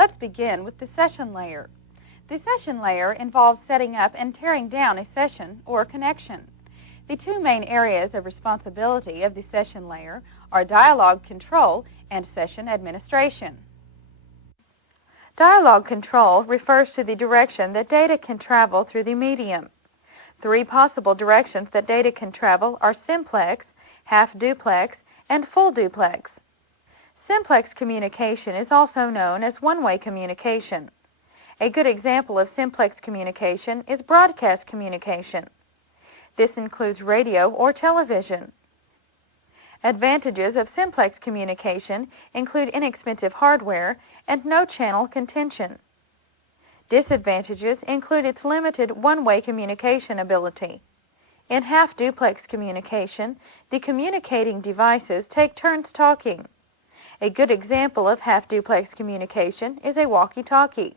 Let's begin with the session layer. The session layer involves setting up and tearing down a session or connection. The two main areas of responsibility of the session layer are dialogue control and session administration. Dialogue control refers to the direction that data can travel through the medium. Three possible directions that data can travel are simplex, half-duplex, and full-duplex. Simplex communication is also known as one-way communication. A good example of simplex communication is broadcast communication. This includes radio or television. Advantages of simplex communication include inexpensive hardware and no channel contention. Disadvantages include its limited one-way communication ability. In half-duplex communication, the communicating devices take turns talking. A good example of half-duplex communication is a walkie-talkie.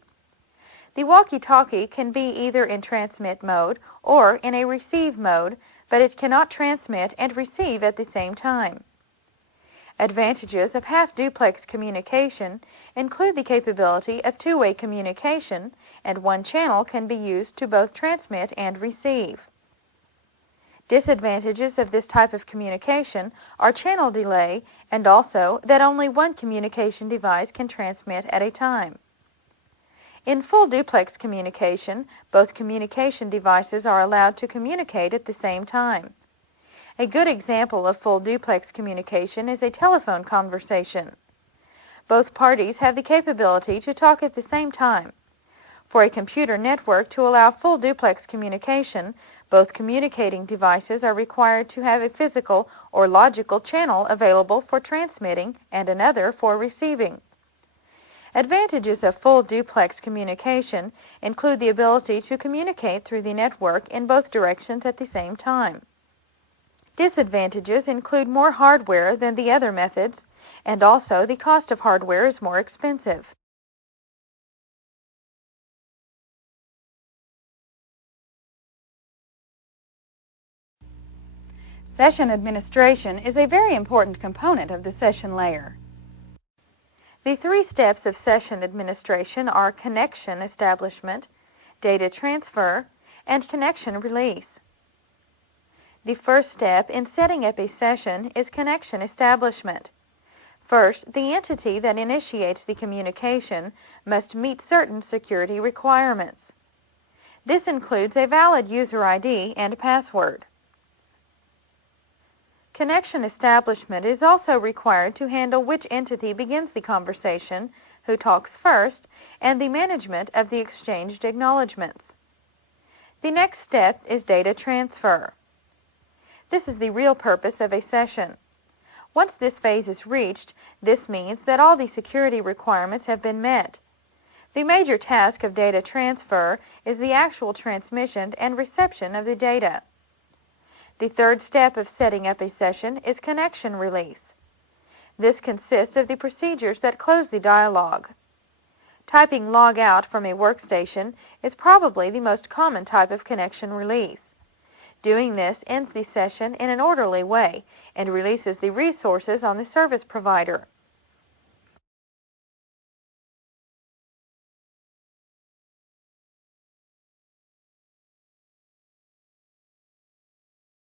The walkie-talkie can be either in transmit mode or in a receive mode, but it cannot transmit and receive at the same time. Advantages of half-duplex communication include the capability of two-way communication, and one channel can be used to both transmit and receive. Disadvantages of this type of communication are channel delay and also that only one communication device can transmit at a time. In full duplex communication, both communication devices are allowed to communicate at the same time. A good example of full duplex communication is a telephone conversation. Both parties have the capability to talk at the same time. For a computer network to allow full duplex communication, both communicating devices are required to have a physical or logical channel available for transmitting and another for receiving. Advantages of full duplex communication include the ability to communicate through the network in both directions at the same time. Disadvantages include more hardware than the other methods, and also the cost of hardware is more expensive. Session administration is a very important component of the session layer. The three steps of session administration are connection establishment, data transfer, and connection release. The first step in setting up a session is connection establishment. First, the entity that initiates the communication must meet certain security requirements. This includes a valid user ID and password. Connection establishment is also required to handle which entity begins the conversation, who talks first, and the management of the exchanged acknowledgments. The next step is data transfer. This is the real purpose of a session. Once this phase is reached, this means that all the security requirements have been met. The major task of data transfer is the actual transmission and reception of the data. The third step of setting up a session is connection release. This consists of the procedures that close the dialogue. Typing log out from a workstation is probably the most common type of connection release. Doing this ends the session in an orderly way and releases the resources on the service provider.